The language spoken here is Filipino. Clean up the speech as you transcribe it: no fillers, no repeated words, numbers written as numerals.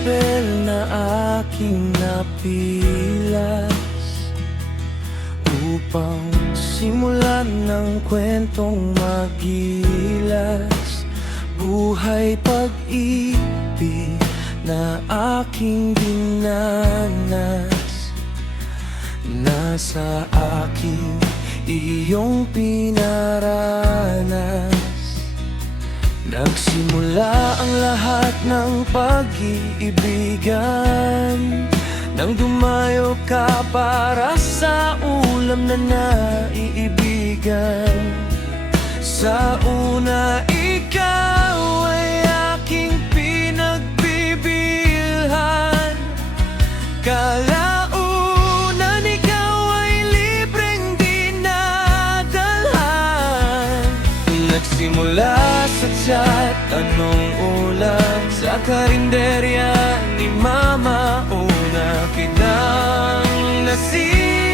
papel na aking napilas upang simulan ng kwentong magilas. Buhay pag-ibig na aking dinanas, nasa aking iyong pinaranas. Nagsimula ang lahat ng pag-iibigan nang dumayo ka para sa ulam na naiibigan. Sa una ikaw ay aking pinagbibilhan, kalaunan ikaw ay libreng dinadalhan. Nagsimula sa chat, anong ulam sa karinderya ni Mama, una kitang nasira.